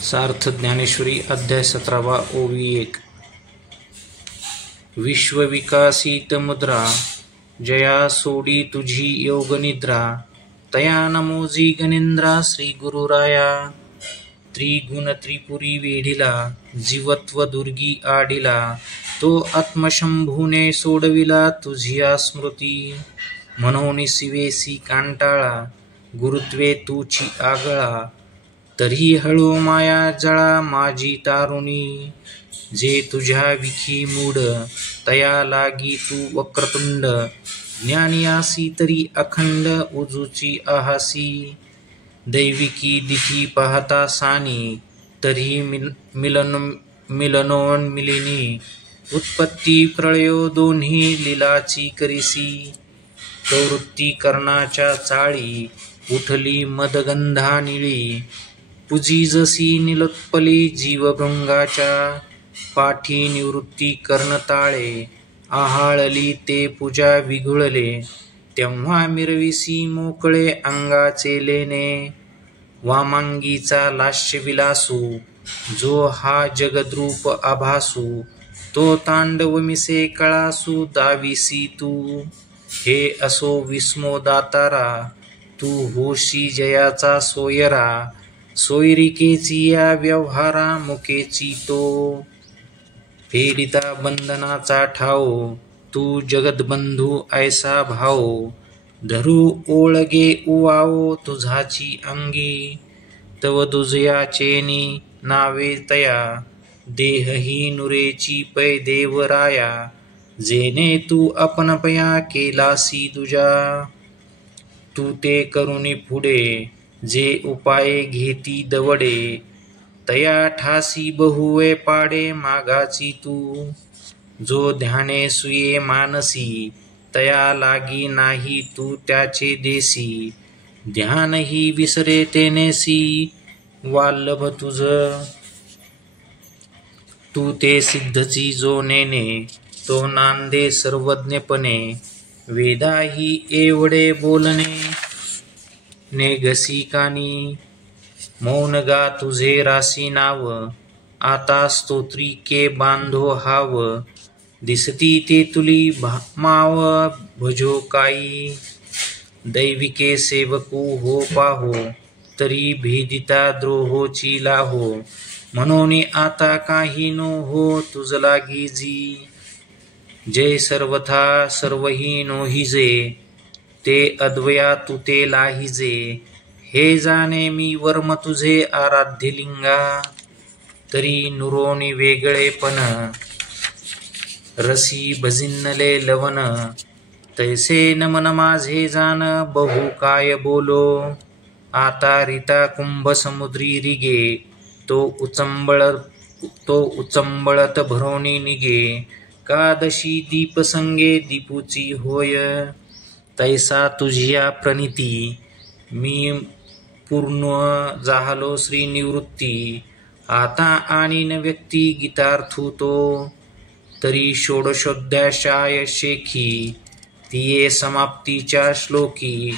सार्थ ज्ञानेश्वरी अध्याय 17 ओवी 1. विश्वविकासित मुद्रा जया सोडी तुझी योगनिद्रा, तया नमोजी गणेंद्रा श्री गुरुराया. त्रिगुण त्रिपुरी वेढिला, जीवत्व दुर्गी आडिला, तो आत्मशंभूने सोडविला तुझिया स्मृती. म्हणून शिवेसी कांटाळा, गुरुत्वे तुची आगळा, तरी हळू माया जळा माझी तारुणी. जे तुझ्या विखी मूड, तया लागी तू वक्रतुंड, ज्ञानियासी तरी अखंड उजूची आहासी. दैविकी दिठी पाहता सानी, तरी मिलनोन्मिलिनी, उत्पत्ती प्रळयो दोन्ही लीलाची करिसी. प्रवृत्ती कर्णाच्या चाळी, उठली मदगंधा निळी, पुजी जशी निलोत्पली जीवभृंगाच्या. पाठी निवृत्ती कर्णताळे, आहाळली ते पूजा विघुळले, तेव्हा मिरविसी मोकळे अंगाचे लेणे. वामांगीचा लास्य विलासू, जो हा जगद्रूप आभासू, तो तांडवमिसे कळासू दाविसी तू. हे असो विस्मोदातारा, तू होशी जयाचा सोयरा, सोयरिकेची या व्यवहारा मुकेची तो. फेडिता बंधनाचा ठाव, तू जगद्बंधू ऐसा भाव, धरू ओळगे उवाओ तुझाची अंगी. तव दुजया चेनी नावे तया, देहही नुरेची पै देवराया, जेने तू आपणपया केलासी दुजा. तू ते करुणी पुढे, जे उपाये घेती दवडे, तया ठासी बहुवे पाडे मागाची तू. जो ध्याने सुये मानसी, तया लागी नाही तू त्याचे देसी. ध्यानही विसरे तेनेसी, वाल्लभ तुझ. तू ते सिद्धची जो नेने, तो नांदे सर्वज्ञपणे. वेदाही एवढे बोलणे, नेगसी कानी. मौन गा तुझे रासी नाव, आता स्तोत्रिके बांधो हाव. दिसती ते तुली माव, भजो काई. दैविके सेवकू हो पाहो, तरी भेदिता द्रोहोची लाहो. म्हणून आता काही नो हो तुझ लागी जी. जय सर्वथा सर्वही नोहिजे, ते अद्वया तू ते लाहिजे. हे जाणे मी वर्म तुझे आराध्य लिंगा, तरी नुरोनी वेगळेपण, रसी भजिन्नले लवन. तैसे नमन माझे जाण बहु काय बोलो. आता रिता कुंभ समुद्री रिगे, तो उचंबळत भरोनी निगे. कादशी दीप संगे दीपूची होय, तैसा तुझिया प्रणिती. मी पूर्ण जाहलो श्री निवृत्ती, आता आणीन व्यक्ती गीतार्थू तो. तरी षोडशोध्याशाय शेखी, तिये समाप्तीच्या श्लोकी.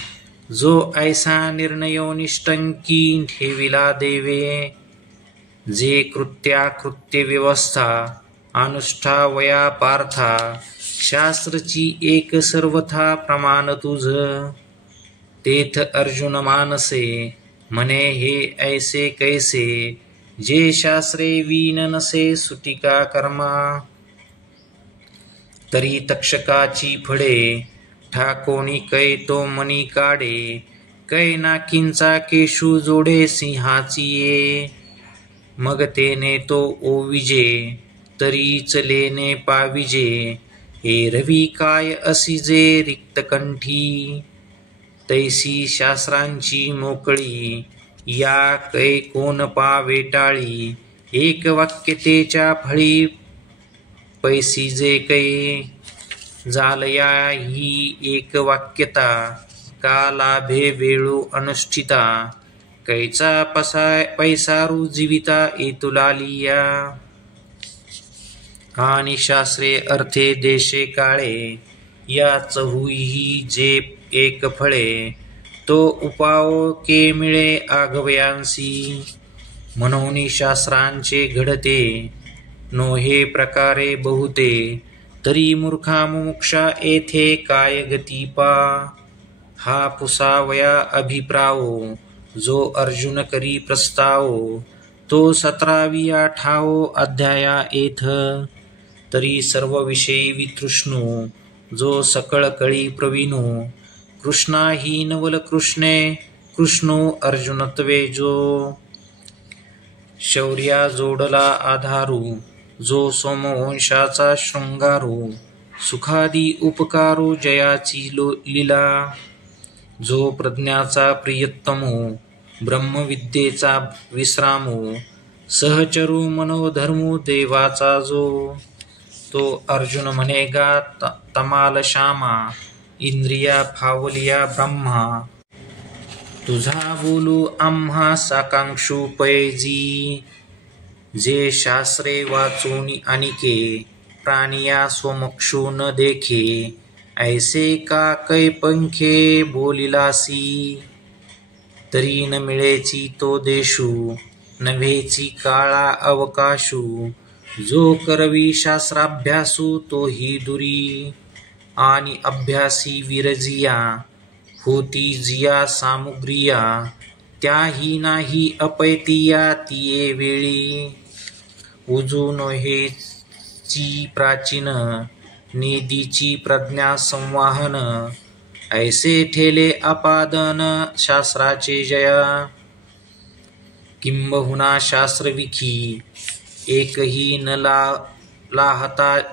जो ऐसा निर्णयो निष्टंकी ठेविला देवे, जे कृत्याकृत्य व्यवस्था अनुष्ठावया पार्था. शास्त्रची एक सर्वथा प्रमाण तुझ. तेथ अर्जुन मानसे, म्हणे हे ऐसे कैसे, जे शास्त्रे वीन नसे सुटिका कर्मा. तरी तक्षकाची फडे, ठाकोनी कै तो मणी काढे. कै नाकींचा केशू जोडे सिंहाची ये. मग तेने तो ओविजे, तरीच लेने पाविजे. एरवी काय असिजे रिक्तकंठी, तैसी शास्त्रांची मोकळी. या कै कोण पावेटाळी, एक वाक्यतेच्या फळी. पैसीजे कै जालया ही एक वाक्यता, का लाभे वेळू अनुष्ठिता. कैचा पैसारू जीविता एतुलालिया. आणि शास्त्रे अर्थे देशे काळे, या चहूही जे एक फळे. तो उपाओ के मिळे आघवयांसी. म्हणून शास्त्रांचे घडते नो हे प्रकारे बहुते, तरी मूर्खा मुमुक्षा येथे काय गती पा. हा पुसावया अभिप्रावो जो अर्जुन करी प्रस्तावो, तो 17-18 अध्याया येथ. तरी सर्व विषयी वितृष्णू जो सकळ कळी प्रवीणू, कृष्णा ही नवल कृष्णे कृष्णो अर्जुनत्वे जो. शौर्या जोडला आधारू जो सोमवंशाचा शृंगारू, सुखादी उपकारू जयाची लीला. जो प्रज्ञाचा प्रियतमो ब्रह्मविद्येचा विश्रामो, सहचरू मनोधर्मो देवाचा जो. तो अर्जुन म्हणेगा तमाल श्यामा, इंद्रिया फावलिया ब्रह्मा. तुझा बोलू आम्हा साकांक्षू पैजी, जे शास्त्रे वाचून अनिके प्राणिया स्वमक्षू न देखे. ऐसे का कैपंखे बोलिलासी, तरी न मिळेची तो देशू नव्हेची काळा अवकाशू. जो करवी शास्त्राभ्यासू तोही दुरी, आणि अभ्यासी विरजिया होती जिया सामुग्रिया. त्याही नाही अपैतिया तिये वेळी, उजू नोहेची प्राचीन निधीची प्रज्ञा संवाहन. ऐसे ठेले अपादन शास्त्राचे जया, किंबहुना शास्त्रविखी एकही न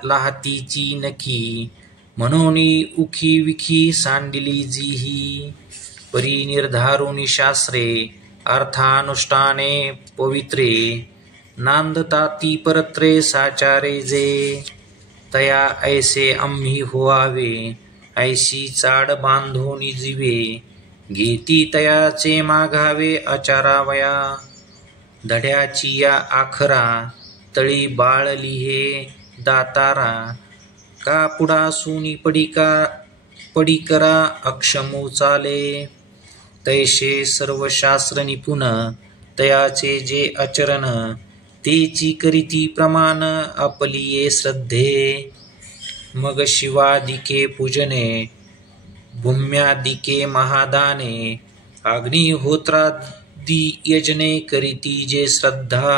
लाहतीची नखी. म्हणून उखी विखी सांडिली जीही, परी निर्धारुनी शास्त्रे अर्थानुष्ठाने पवित्रे. नांदताती परत्रे साचारे जे, तया ऐसे आम्ही होवावे ऐशी चाड बांधोनी जीवे. घेती तयाचे मागावे आचारावया, धड्याची या आखरा तळी बाळली हे दातारा. का पुढा सुनी पडिकरा अक्षमू चाले, तैसे सर्व शास्त्र निपुण तयाचे जे आचरण. तेची करीती प्रमाण आपलिये श्रद्धे, मग शिवादिके पूजने भूम्यादिके महादाने. अग्निहोत्रादि यजने करीती जे श्रद्धा,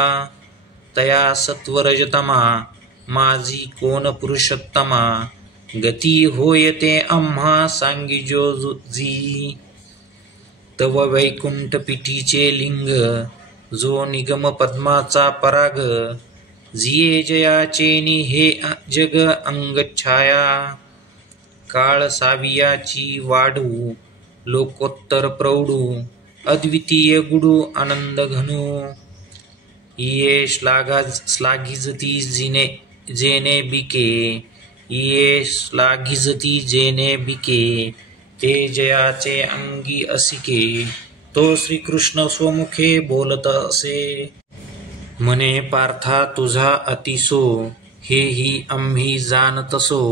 तया सत्वरजतमा माझी कोण पुरुषोत्तमा. गती होयते आम्हा सांगिजो जी, तव वैकुंठ पिठीचे लिंग जो निगम पद्माचा पराग. जिये जयाचेनी हे जग अंगछाया, काळ सावियाची वाढू लोकोत्तर प्रौढू. अद्वितीय गुडू आनंद घनू, ये श्लाघिजती जेने बिके. ये श्लाघिजती जेने बिके, ते जयाचे अंगी असिके. तो श्रीकृष्ण स्वमुखे बोलत असे, म्हणे पार्था तुझा अतिसो हेही आम्ही जाणतसो.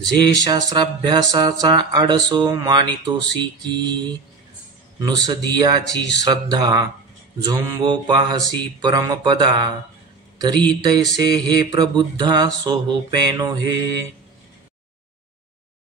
जे शास्त्राभ्यासाचा आडसो मानितोसी की, नुसदियाची श्रद्धा झोंबो पाहसी परमपदा. तरी तैसे हे प्रबुद्धा सोहोपेनो हे,